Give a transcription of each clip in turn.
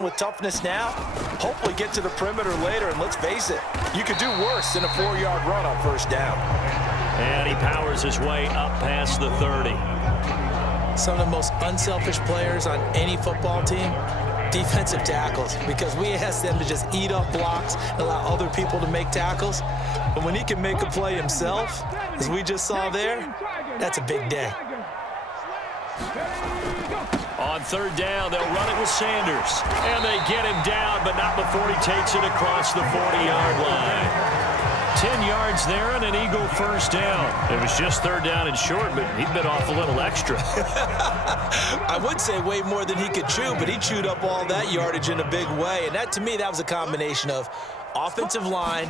with toughness now, hopefully get to the perimeter later, and let's face it, you could do worse than a 4-yard run on first down. And he powers his way up past the 30. Some of the most unselfish players on any football team, defensive tackles, because we ask them to just eat up blocks and allow other people to make tackles. But when he can make a play himself, as we just saw there, that's a big day. On third down, they'll run it with Sanders. And they get him down, but not before he takes it across the 40-yard line. 10 yards there and an Eagle first down. It was just third down and short, but he bit off a little extra. I would say way more than he could chew, but he chewed up all that yardage in a big way. And that, to me, that was a combination of offensive line,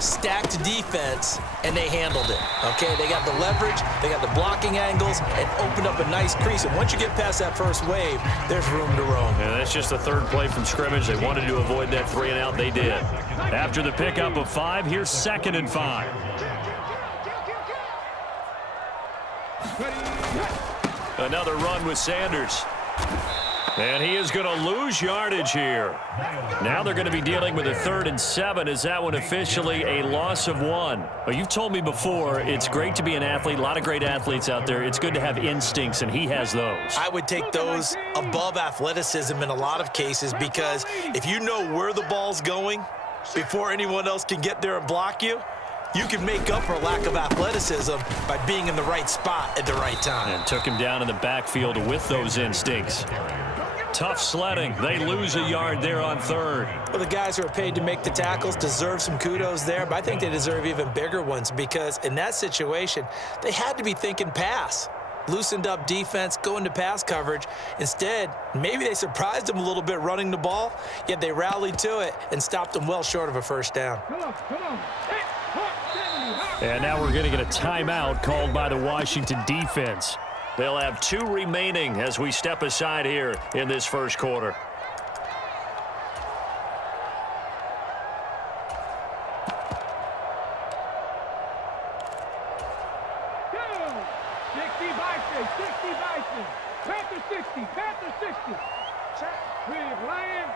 stacked defense, and they handled it. Okay, they got the leverage, they got the blocking angles, and opened up a nice crease. And once you get past that first wave, there's room to roam. Yeah, that's just the third play from scrimmage. They wanted to avoid that 3-and-out. They did. After the pickup of 5, here's 2nd and 5. Another run with Sanders. And he is going to lose yardage here. Now they're going to be dealing with a 3rd and 7. Is that one officially a loss of 1? Well, you've told me before, it's great to be an athlete. A lot of great athletes out there. It's good to have instincts, and he has those. I would take those above athleticism in a lot of cases, because if you know where the ball's going before anyone else can get there and block you, you can make up for a lack of athleticism by being in the right spot at the right time. And took him down in the backfield with those instincts. Tough sledding. They lose a yard there on 3rd. Well, the guys who are paid to make the tackles deserve some kudos there, but I think they deserve even bigger ones, because in that situation, they had to be thinking pass. Loosened up defense, go into pass coverage. Instead, maybe they surprised them a little bit running the ball, yet they rallied to it and stopped them well short of a first down. And now we're going to get a timeout called by the Washington defense. They'll have 2 remaining as we step aside here in this first quarter. Panther 60. Check. We're Lion.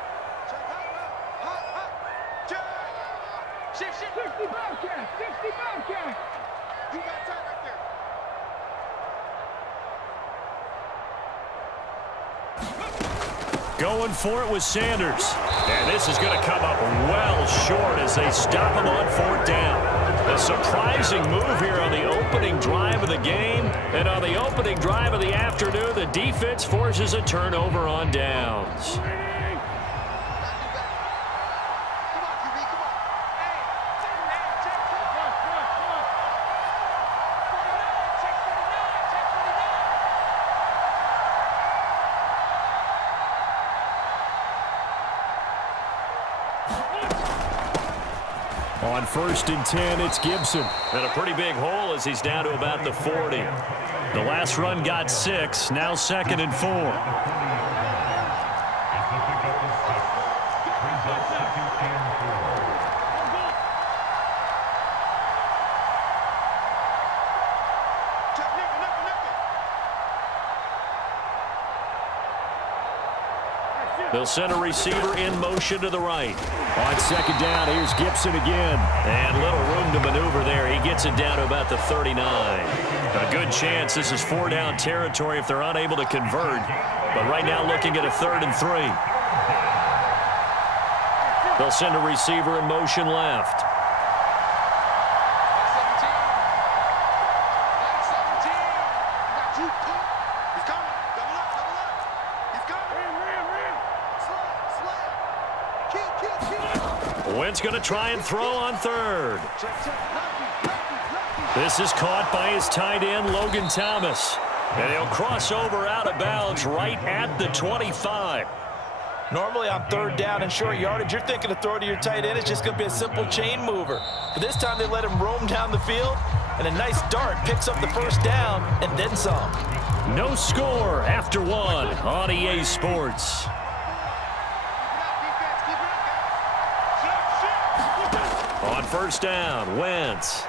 Check. Hot. 60 Bobcat. 60 Bobcat. You got time right there. Going for it with Sanders. And this is going to come up well short as they stop him on 4th down. A surprising move here on the opening drive of the game. And on the opening drive of the afternoon, the defense forces a turnover on downs. On 1st and 10, it's Gibson. And a pretty big hole as he's down to about the 40. The last run got 6, now 2nd and 4. They'll send a receiver in motion to the right. On 2nd down, here's Gibson again. And little room to maneuver there. He gets it down to about the 39. A good chance this is 4-down territory if they're unable to convert. But right now looking at a 3rd and 3. They'll send a receiver in motion left. Wentz going to try and throw on 3rd. This is caught by his tight end, Logan Thomas. And he'll cross over out of bounds right at the 25. Normally on 3rd down and short yardage, you're thinking to throw to your tight end. It's just going to be a simple chain mover. But this time they let him roam down the field, and a nice dart picks up the first down and then some. No score after 1 on EA Sports. On 1st down, Wentz.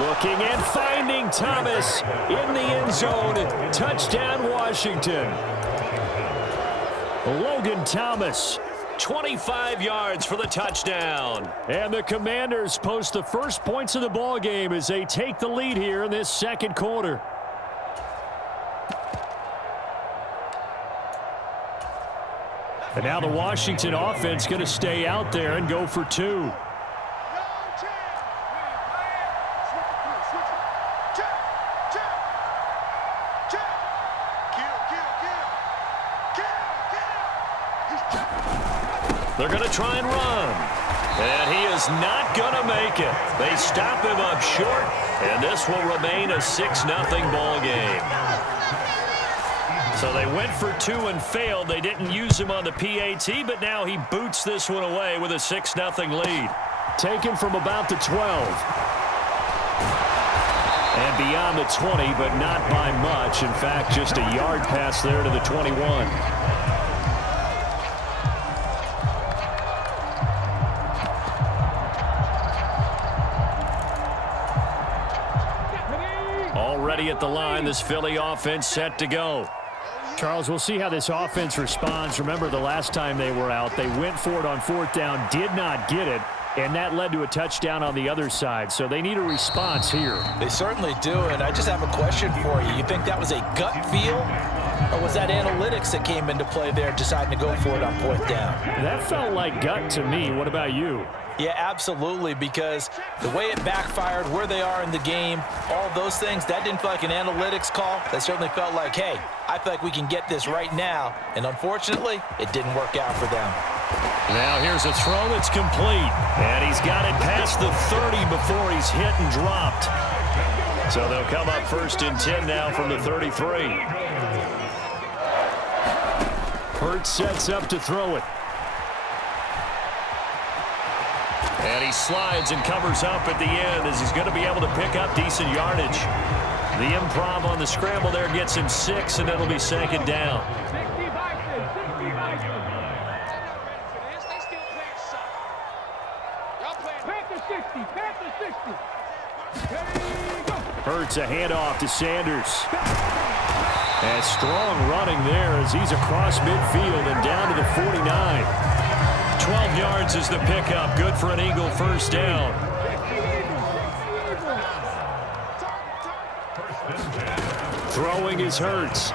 Looking and finding Thomas in the end zone. Touchdown, Washington. Logan Thomas, 25 yards for the touchdown. And the Commanders post the first points of the ball game as they take the lead here in this second quarter. And now the Washington offense going to stay out there and go for two. They're going to try and run. And he is not going to make it. They stop him up short, and this will remain a 6-0 ball game. So they went for two and failed. They didn't use him on the PAT, but now he boots this one away with a 6-0 lead. Taken from about the 12. And beyond the 20, but not by much. In fact, just a yard pass there to the 21. Already at the line, this Philly offense set to go. Charles, we'll see how this offense responds. Remember, the last time they were out, they went for it on fourth down, did not get it, and that led to a touchdown on the other side. So they need a response here. They certainly do, and I just have a question for you. You think that was a gut feel, or was that analytics that came into play there deciding to go for it on fourth down? That felt like gut to me. What about you? Yeah, absolutely, because the way it backfired, where they are in the game, all of those things, that didn't feel like an analytics call. That certainly felt like, hey, I feel like we can get this right now. And unfortunately, it didn't work out for them. Now here's a throw that's complete. And he's got it past the 30 before he's hit and dropped. So they'll come up 1st and 10 now from the 33. Hurts sets up to throw it. And he slides and covers up at the end as he's going to be able to pick up decent yardage. The improv on the scramble there gets him 6, and it'll be 2nd down. Hurts a handoff to Sanders. And strong running there as he's across midfield and down to the 49. 12 yards is the pickup. Good for an Eagle 1st down. Throwing is Hurts.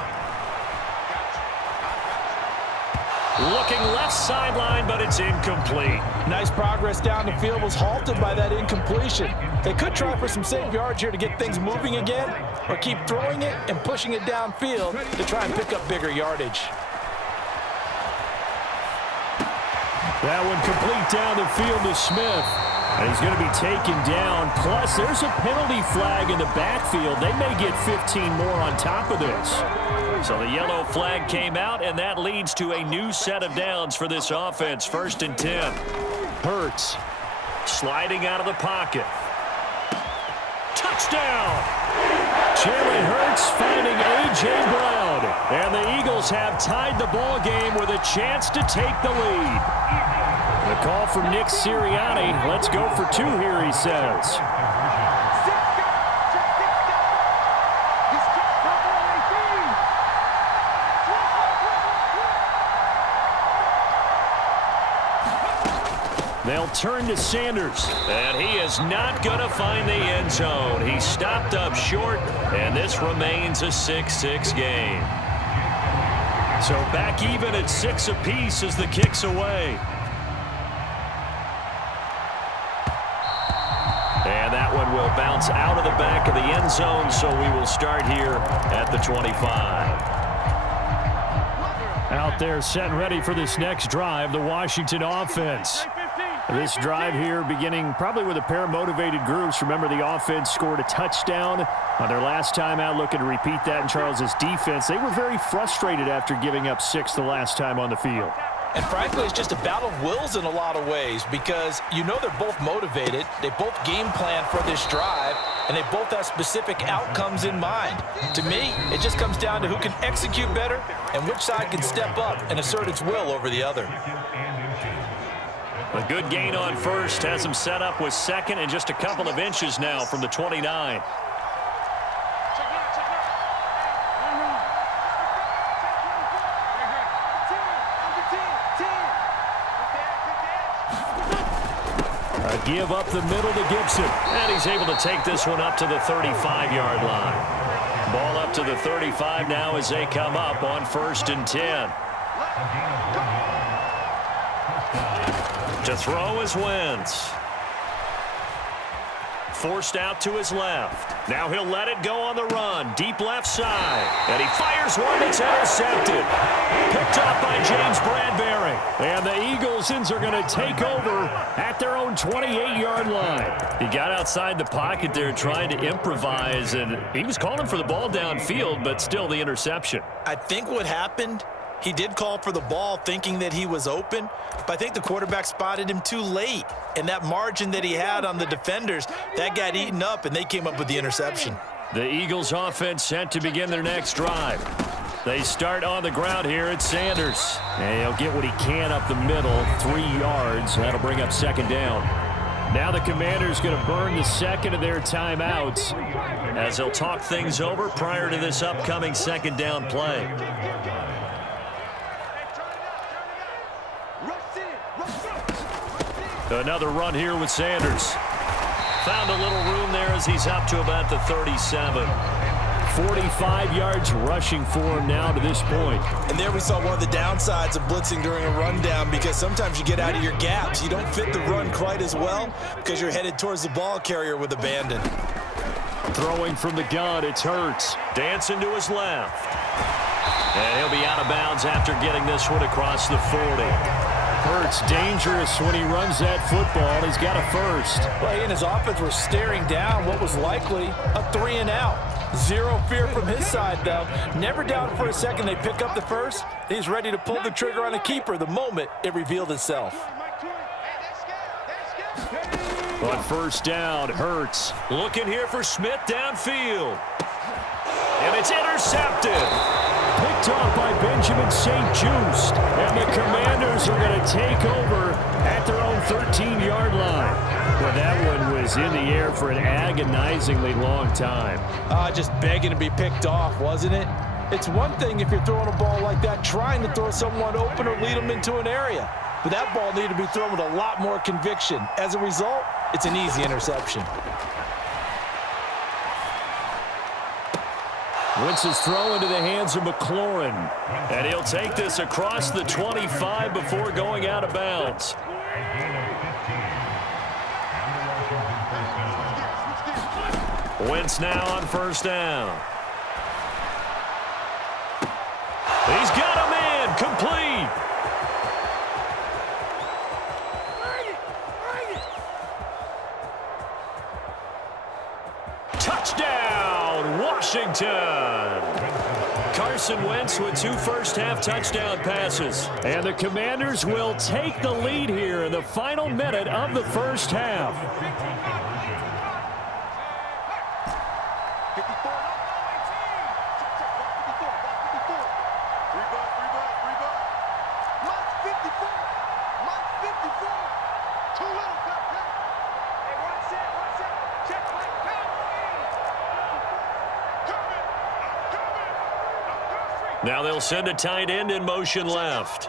Looking left sideline, but it's incomplete. Nice progress down the field, was halted by that incompletion. They could try for some safe yards here to get things moving again, or keep throwing it and pushing it downfield to try and pick up bigger yardage. That one complete down the field to Smith. And he's going to be taken down. Plus, there's a penalty flag in the backfield. They may get 15 more on top of this. So the yellow flag came out, and that leads to a new set of downs for this offense. 1st and 10. Hurts sliding out of the pocket. Touchdown! Jalen Hurts finding A.J. Brown. And the Eagles have tied the ball game with a chance to take the lead. The call from Nick Sirianni. Let's go for two here, he says. They'll turn to Sanders. And he is not going to find the end zone. He stopped up short, and this remains a 6-6 game. So back even at 6 apiece as the kick's away. And that one will bounce out of the back of the end zone, so we will start here at the 25. Out there set and ready for this next drive, the Washington offense. This drive here beginning probably with a pair of motivated groups. Remember, the offense scored a touchdown on their last time out, looking to repeat that in Charles's defense. They were very frustrated after giving up 6 the last time on the field. And frankly, it's just a battle of wills in a lot of ways because you know they're both motivated. They both game plan for this drive, and they both have specific outcomes in mind. To me, it just comes down to who can execute better and which side can step up and assert its will over the other. A good gain on first has him set up with second and just a couple of inches now from the 29. A give up the middle to Gibson. And he's able to take this one up to the 35-yard line. Ball up to the 35 now as they come up on 1st and 10. To throw is Wentz. Forced out to his left. Now he'll let it go on the run. Deep left side. And he fires one that's intercepted. Picked up by James Bradbury. And the Eaglesons are going to take over at their own 28-yard line. He got outside the pocket there trying to improvise, and he was calling for the ball downfield, but still the interception. I think what happened, he did call for the ball thinking that he was open, but I think the quarterback spotted him too late. And that margin that he had on the defenders, that got eaten up, and they came up with the interception. The Eagles offense set to begin their next drive. They start on the ground here at Sanders. And he'll get what he can up the middle, 3 yards. That'll bring up 2nd down. Now the Commanders going to burn the second of their timeouts as they'll talk things over prior to this upcoming 2nd down play. Another run here with Sanders. Found a little room there as he's up to about the 37. 45 yards rushing for him now to this point. And there we saw one of the downsides of blitzing during a rundown, because sometimes you get out of your gaps. You don't fit the run quite as well because you're headed towards the ball carrier with abandon. Throwing from the gun, it's Hurts. Dancing to his left. And he'll be out of bounds after getting this one across the 40. Hurts dangerous when he runs that football. He's got a first. Well, he and his offense were staring down what was likely a 3 and out. Zero fear from his side, though. Never doubted for a second they pick up the first. He's ready to pull the trigger on a keeper the moment it revealed itself. On 1st down, Hurts looking here for Smith downfield. And it's intercepted. Picked off by Benjamin St-Juste. And the Commanders are going to take over at their own 13-yard line. Well, that one was in the air for an agonizingly long time. Just begging to be picked off, wasn't it? It's one thing if you're throwing a ball like that, trying to throw someone open or lead them into an area. But that ball needed to be thrown with a lot more conviction. As a result, it's an easy interception. Wentz is throw into the hands of McLaurin. And he'll take this across the 25 before going out of bounds. Wentz now on 1st down. He's got a man complete. Touchdown, Washington. Carson Wentz with 2 first-half touchdown passes. And the Commanders will take the lead here in the final minute of the first half. Now they'll send a tight end in motion left.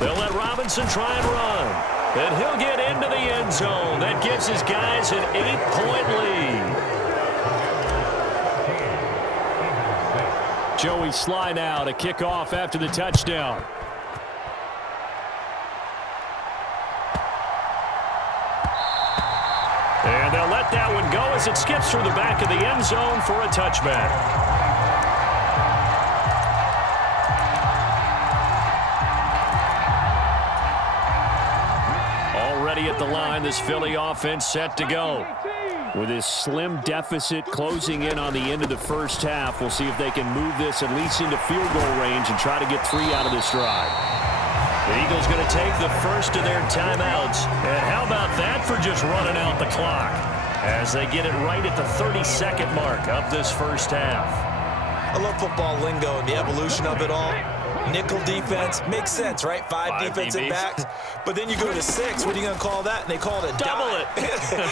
They'll let Robinson try and run. And he'll get into the end zone. That gives his guys an 8-point lead. Joey Sly now to kick off after the touchdown. And they'll let that one go as it skips through the back of the end zone for a touchback. Already at the line, this Philly offense set to go. With this slim deficit closing in on the end of the first half, we'll see if they can move this at least into field goal range and try to get 3 out of this drive. The Eagles going to take the first of their timeouts. And how about that for just running out the clock as they get it right at the 32nd mark of this first half. I love football lingo and the evolution of it all. Nickel defense makes sense, right? Five defensive DBs. backs. But then you go to 6. What are you going to call that? And they call it a Double dime.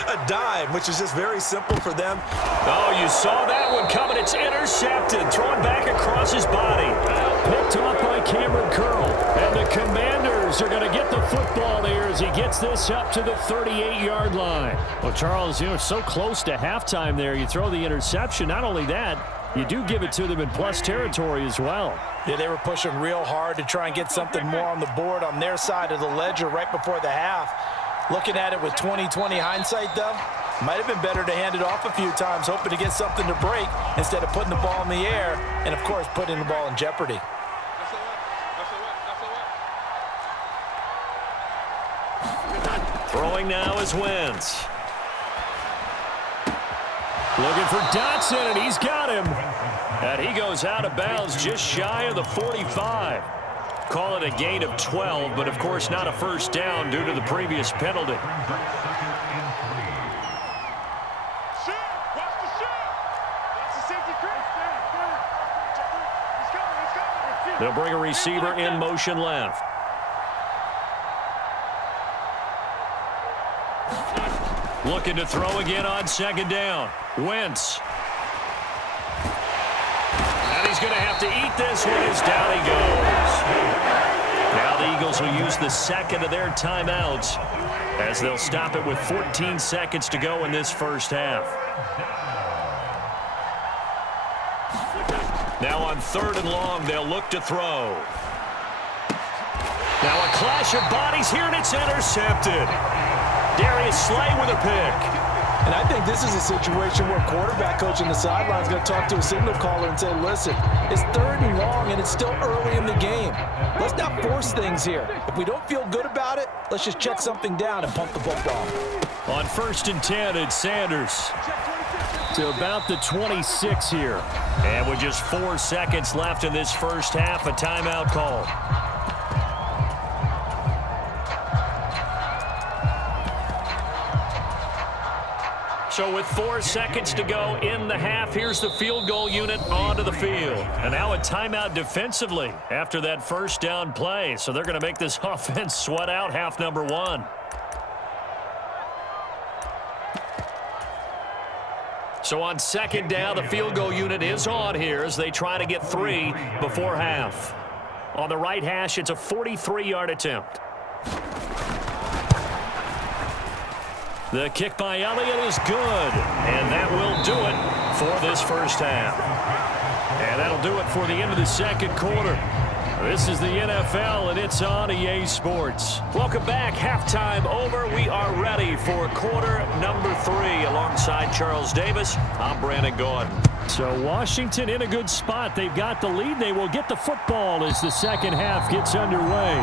A dime, which is just very simple for them. Oh, you saw that one coming. It's intercepted. Thrown back across his body. Picked off by Cameron Curl. And the Commanders are going to get the football here as he gets this up to the 38-yard line. Well, Charles, it's so close to halftime there. You throw the interception. Not only that, you do give it to them in plus territory as well. Yeah, they were pushing real hard to try and get something more on the board on their side of the ledger right before the half. Looking at it with 20/20 hindsight, though, might have been better to hand it off a few times, hoping to get something to break instead of putting the ball in the air and, of course, putting the ball in jeopardy. Throwing now is Wentz. Looking for Dotson, and he's got him. And he goes out of bounds just shy of the 45. Call it a gain of 12, but of course not a first down due to the previous penalty. They'll bring a receiver in motion left. Looking to throw again on second down. Wentz. And he's going to have to eat this one as down he goes. Now the Eagles will use the second of their timeouts as they'll stop it with 14 seconds to go in this first half. Now on 3rd and long, they'll look to throw. Now a clash of bodies here, and it's intercepted. Darius Slay with a pick. And I think this is a situation where quarterback coach on the sideline is going to talk to a signal caller and say, listen, it's 3rd and long, and it's still early in the game. Let's not force things here. If we don't feel good about it, let's just check something down and pump the football. On 1st and 10, it's Sanders. To about the 26 here. And with just 4 seconds left in this first half, a timeout call. So with 4 seconds to go in the half, here's the field goal unit onto the field. And now a timeout defensively after that first down play. So they're going to make this offense sweat out half number 1. So on second down, the field goal unit is on here as they try to get 3 before half. On the right hash, it's a 43-yard attempt. The kick by Elliott is good, and that will do it for this first half. And that'll do it for the end of the second quarter. This is the NFL, and it's on EA Sports. Welcome back. Halftime over. We are ready for quarter number 3. Alongside Charles Davis, I'm Brandon Gordon. So Washington in a good spot. They've got the lead. They will get the football as the second half gets underway.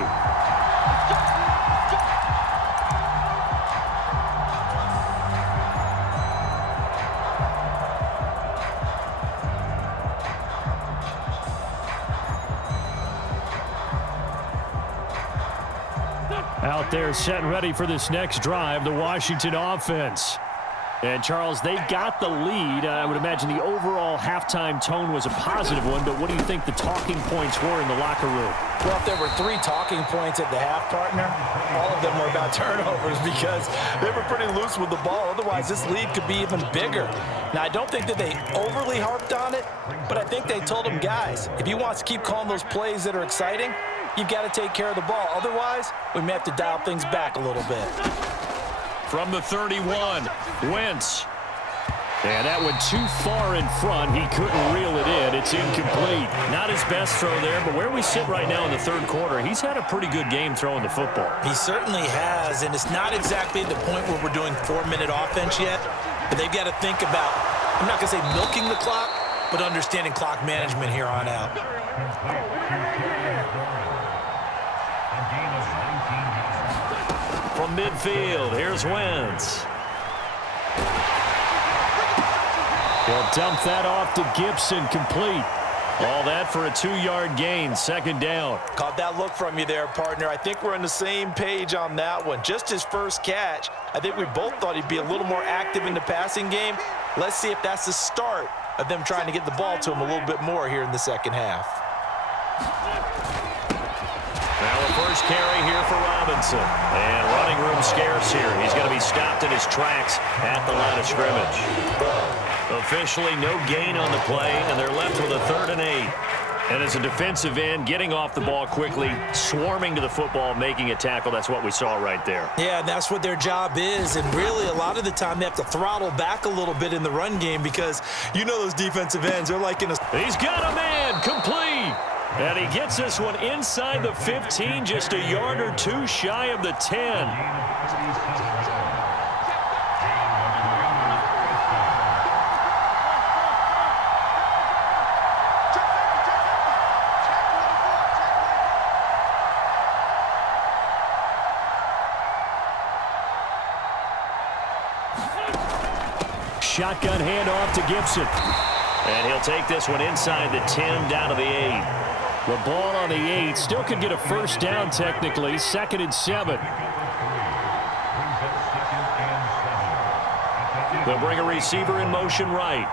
Out there set and ready for this next drive, the Washington offense. And, Charles, they got the lead. I would imagine the overall halftime tone was a positive one, but what do you think the talking points were in the locker room? Well, if there were 3 talking points at the half, partner, all of them were about turnovers because they were pretty loose with the ball. Otherwise, this lead could be even bigger. Now, I don't think that they overly harped on it, but I think they told them, guys, if you want to keep calling those plays that are exciting, you've got to take care of the ball. Otherwise, we may have to dial things back a little bit. From the 31, Wentz. And that went too far in front. He couldn't reel it in. It's incomplete. Not his best throw there, but where we sit right now in the third quarter, he's had a pretty good game throwing the football. He certainly has, and it's not exactly the point where we're doing 4-minute offense yet, but they've got to think about, I'm not going to say milking the clock, but understanding clock management here on out. From midfield, here's Wentz. He'll dump that off to Gibson, complete. All that for a 2-yard gain, second down. Caught that look from you there, partner. I think we're on the same page on that one. Just his first catch. I think we both thought he'd be a little more active in the passing game. Let's see if that's the start of them trying to get the ball to him a little bit more here in the second half. Now a first carry here for Robinson. And running room scarce here. He's going to be stopped in his tracks at the line of scrimmage. Officially no gain on the play, and they're left with a 3rd and 8. And as a defensive end, getting off the ball quickly, swarming to the football, making a tackle, that's what we saw right there. Yeah, and that's what their job is. And really, a lot of the time, they have to throttle back a little bit in the run game because you know those defensive ends, they're like in a... He's got a man, complete. And he gets this one inside the 15, just a yard or two shy of the 10. Shotgun handoff to Gibson. And he'll take this one inside the 10 down to the 8. The ball on the 8 still could get a first down technically. 2nd and 7. They'll bring a receiver in motion right.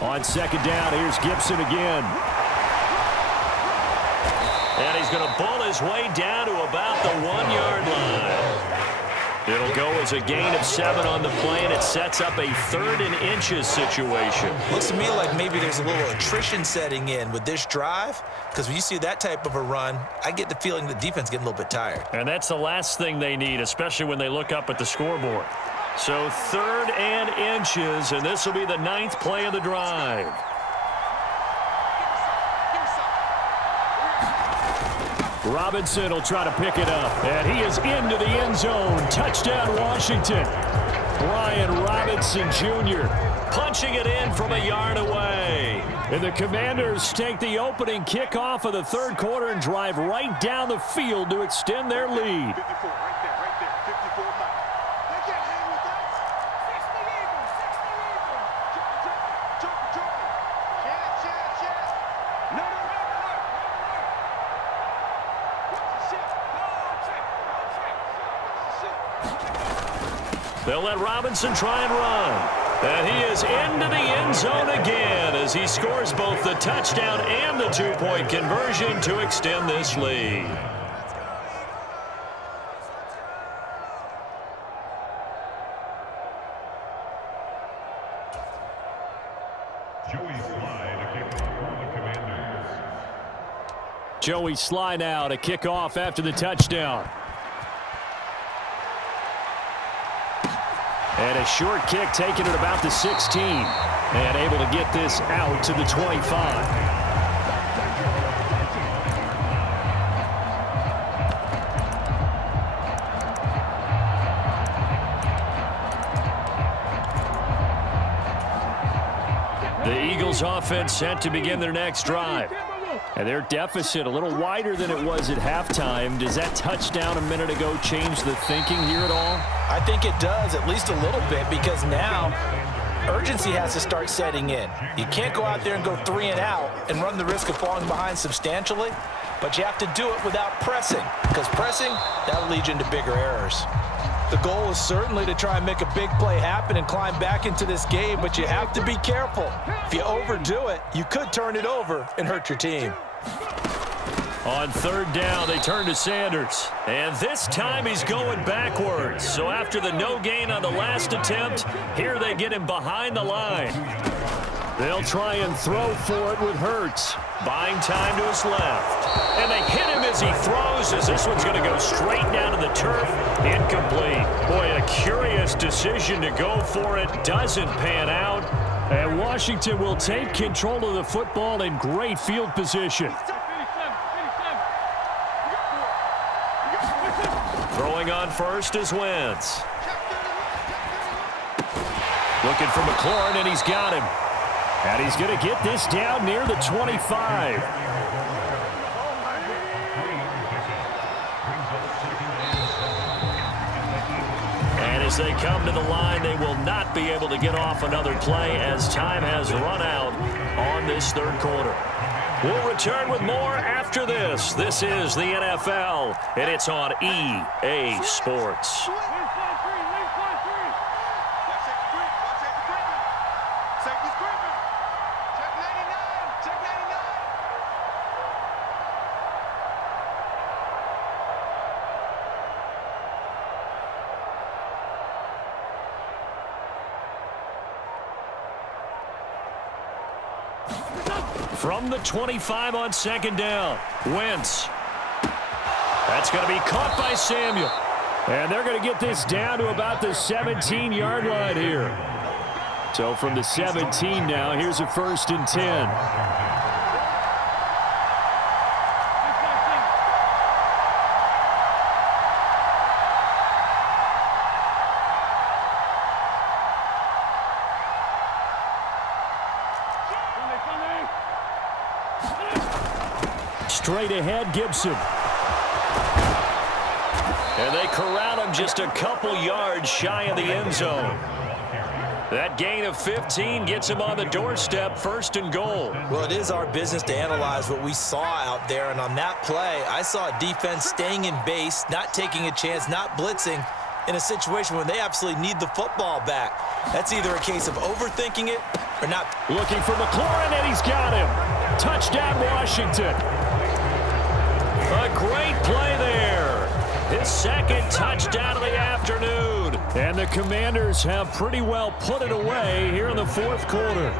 On 2nd down, here's Gibson again. And he's going to bull his way down to about the 1-yard line. It'll go as a gain of 7 on the play, and it sets up a 3rd and inches situation. Looks to me like maybe there's a little attrition setting in with this drive, because when you see that type of a run, I get the feeling the defense getting a little bit tired. And that's the last thing they need, especially when they look up at the scoreboard. So 3rd and inches, and this will be the 9th play of the drive. Robinson will try to pick it up, and he is into the end zone. Touchdown, Washington. Brian Robinson Jr. punching it in from a yard away. And the Commanders take the opening kickoff of the 3rd quarter and drive right down the field to extend their lead. 54, right there, 54 miles. They can't hang with that. 60 Eagles. Chance. No. They'll let Robinson try and run. And he is into the end zone again as he scores both the touchdown and the 2-point conversion to extend this lead. Joey Sly now to kick off after the touchdown. And a short kick taken at about the 16. And able to get this out to the 25. The Eagles offense set to begin their next drive. And their deficit a little wider than it was at halftime. Does that touchdown a minute ago change the thinking here at all? I think it does, at least a little bit, because now urgency has to start setting in. You can't go out there and go 3 and out and run the risk of falling behind substantially, but you have to do it without pressing, because pressing, that'll lead you into bigger errors. The goal is certainly to try and make a big play happen and climb back into this game, but you have to be careful. If you overdo it, you could turn it over and hurt your team. On 3rd down, they turn to Sanders. And this time he's going backwards. So after the no gain on the last attempt, here they get him behind the line. They'll try and throw for it with Hurts. Buying time to his left. And they hit him as he throws, as this one's going to go straight down to the turf. Incomplete. Boy, a curious decision to go for it. Doesn't pan out. And Washington will take control of the football in great field position. Throwing on first is Wentz. Looking for McLaurin, and he's got him. And he's going to get this down near the 25. And As they come to the line, they will not be able to get off another play as time has run out on this third quarter. We'll return with more after this. This is the NFL, and it's on EA Sports. From the 25 on second down, Wentz. That's going to be caught by Samuel. And they're going to get this down to about the 17-yard line here. So from the 17 now, here's a 1st and 10. Straight ahead, Gibson. And they corral him just a couple yards shy of the end zone. That gain of 15 gets him on the doorstep, 1st and goal. Well, it is our business to analyze what we saw out there, and on that play, I saw a defense staying in base, not taking a chance, not blitzing in a situation when they absolutely need the football back. That's either a case of overthinking it or not. Looking for McLaurin, and he's got him. Touchdown, Washington. A great play there. His 2nd touchdown of the afternoon. And the Commanders have pretty well put it away here in the 4th quarter.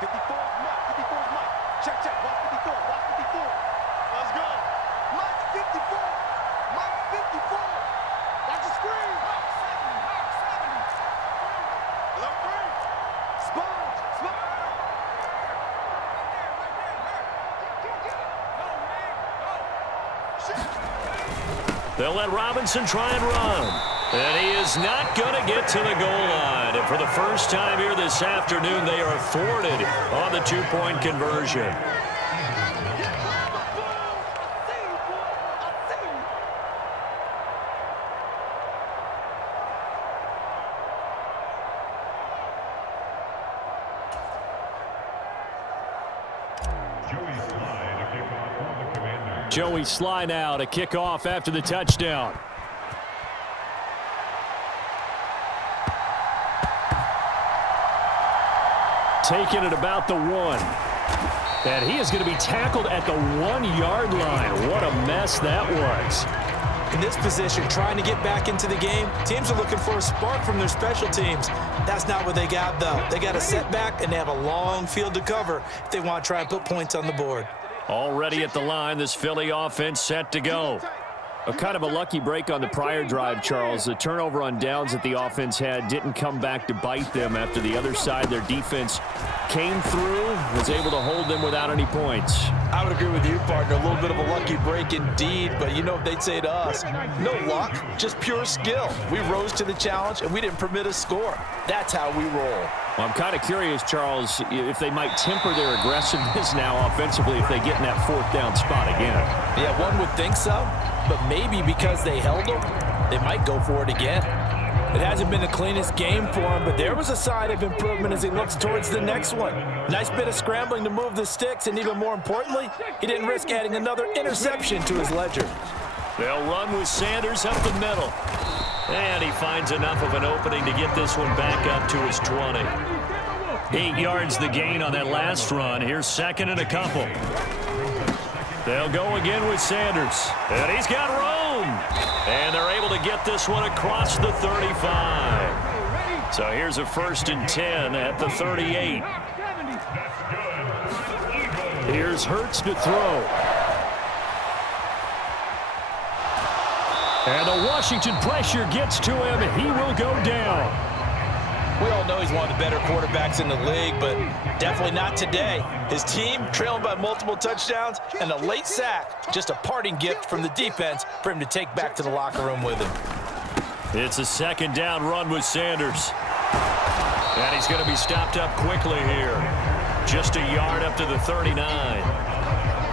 54, Mike. Check. Watch 54. Let's go. Mike 54. Mike 54. Watch the screen. Mike 70. Hello, 3. Sponge. They'll let Robinson try and run. And he is not going to get to the goal line. And for the first time here this afternoon, they are thwarted on the 2-point conversion. Joey Sly now to kick off after the touchdown. Taking it about the 1. And he is going to be tackled at the 1-yard line. What a mess that was. In this position, trying to get back into the game, teams are looking for a spark from their special teams. That's not what they got, though. They got a setback, and they have a long field to cover if they want to try and put points on the board. Already at the line, this Philly offense set to go. A kind of a lucky break on the prior drive, Charles. The turnover on downs that the offense had didn't come back to bite them after the other side. Their defense came through, was able to hold them without any points. I would agree with you, partner. A little bit of a lucky break indeed, but you know what they'd say to us? No luck, just pure skill. We rose to the challenge, and we didn't permit a score. That's how we roll. Well, I'm kind of curious, Charles, if they might temper their aggressiveness now offensively if they get in that 4th down spot again. Yeah, one would think so, but maybe because they held them, they might go for it again. It hasn't been the cleanest game for him, but there was a sign of improvement as he looks towards the next one. Nice bit of scrambling to move the sticks, and even more importantly, he didn't risk adding another interception to his ledger. They'll run with Sanders up the middle. And he finds enough of an opening to get this one back up to his 20. 8 yards the gain on that last run. Here's 2nd and a couple. They'll go again with Sanders. And he's got room. And they're able to get this one across the 35. So here's a 1st and 10 at the 38. Here's Hurts to throw. And the Washington pressure gets to him. He will go down. We all know he's one of the better quarterbacks in the league, but definitely not today. His team trailing by multiple touchdowns, and a late sack, just a parting gift from the defense for him to take back to the locker room with him. It's a 2nd down run with Sanders. And he's going to be stopped up quickly here. Just a yard up to the 39.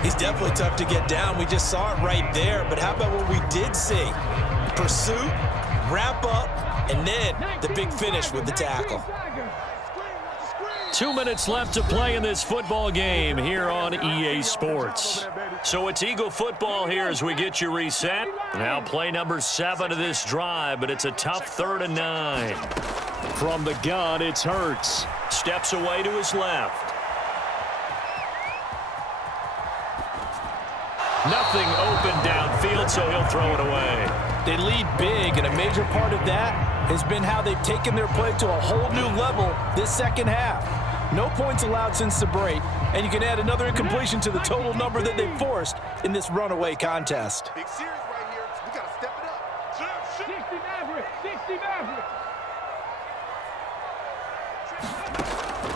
He's definitely tough to get down. We just saw it right there, but how about what we did see? pursuit, wrap up, and then the big finish with the tackle. 2 minutes left to play in this football game here on EA Sports. So it's Eagle football here as we get you reset. Now play number 7 of this drive, but it's a tough 3rd and 9. From the gun, it's Hurts. Steps away to his left. Nothing open downfield, so he'll throw it away. They lead big, and a major part of that has been how they've taken their play to a whole new level this second half. No points allowed since the break, and you can add another incompletion to the total number that they forced in this runaway contest. Big series right here. We got to step it up. 60 Maverick. 60 Maverick.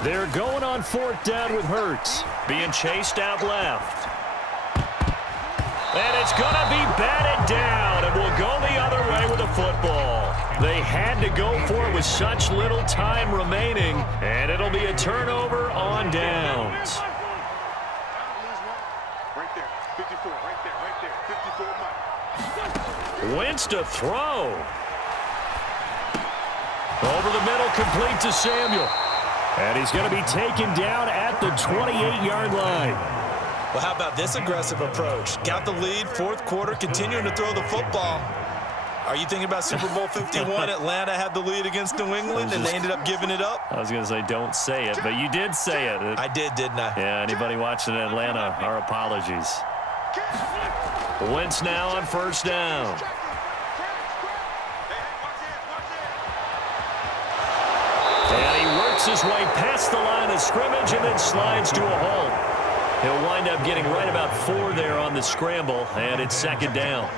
They're going on 4th down with Hurts. Being chased out left. And it's going to be batted down, and we'll go the other way with the football. They had to go for it with such little time remaining, and it'll be a turnover on downs. Right there. 54. Right there. Right there. 54. Wentz to throw. Over the middle, complete to Samuel. And he's going to be taken down at the 28-yard line. Well, how about this aggressive approach? Got the lead, 4th quarter, continuing to throw the football. Are you thinking about Super Bowl 51? Atlanta had the lead against New England, and they ended up giving it up? I was going to say don't say it, but you did say it. I did, didn't I? Yeah, anybody watching Atlanta, our apologies. Wentz now on 1st down. And he works his way past the line of scrimmage and then slides to a halt. He'll wind up getting right about 4 there on the scramble, and it's 2nd down.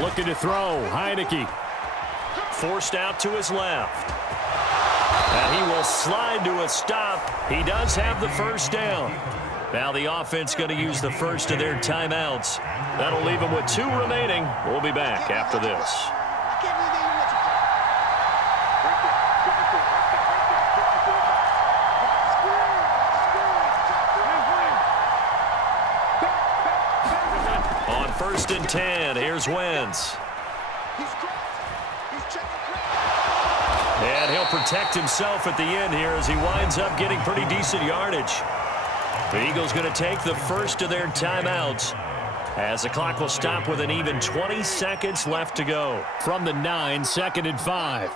Looking to throw, Heineke. Forced out to his left. And he will slide to a stop. He does have the 1st down. Now the offense going to use the first of their timeouts. That'll leave them with 2 remaining. We'll be back after this. On 1st and 10, here's Wentz. And he'll protect himself at the end here as he winds up getting pretty decent yardage. The Eagles going to take the first of their timeouts as the clock will stop with an even 20 seconds left to go. From the 9, 2nd and 5.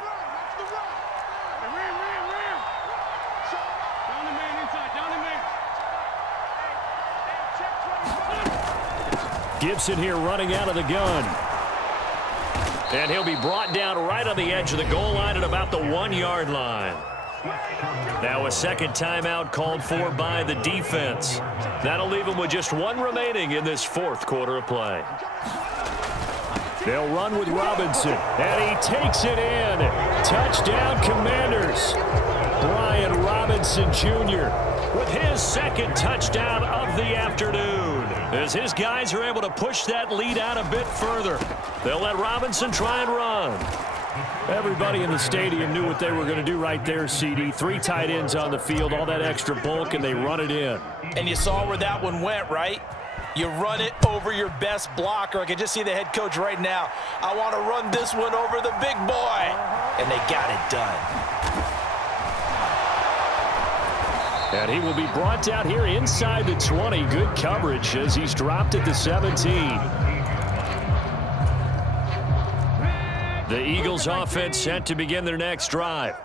Gibson here running out of the gun. And he'll be brought down right on the edge of the goal line at about the 1-yard line. Now a second timeout called for by the defense. That'll leave them with just 1 remaining in this 4th quarter of play. They'll run with Robinson, and he takes it in. Touchdown, Commanders. Brian Robinson Jr. with his 2nd touchdown of the afternoon, as his guys are able to push that lead out a bit further. They'll let Robinson try and run. Everybody in the stadium knew what they were going to do right there, CD. 3 tight ends on the field, all that extra bulk, and they run it in. And you saw where that one went, right? You run it over your best blocker. I can just see the head coach right now. I want to run this one over the big boy. And they got it done. And he will be brought down here inside the 20. Good coverage as he's dropped at the 17. The Eagles offense set to begin their next drive.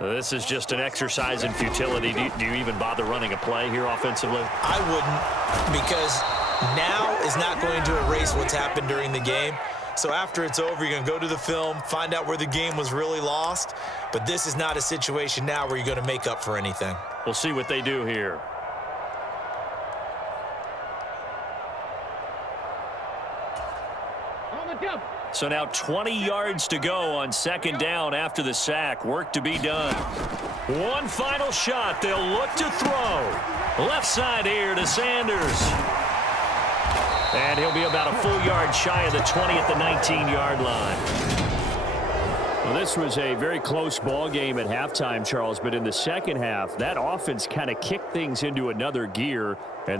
This is just an exercise in futility. Do you even bother running a play here offensively? I wouldn't, because now is not going to erase what's happened during the game. So after it's over, you're going to go to the film, find out where the game was really lost. But this is not a situation now where you're going to make up for anything. We'll see what they do here. So now 20 yards to go on 2nd down after the sack. Work to be done. One final shot. They'll look to throw. Left side here to Sanders. And he'll be about a full yard shy of the 20 at the 19-yard line. Well, this was a very close ball game at halftime, Charles, but in the second half, that offense kind of kicked things into another gear. And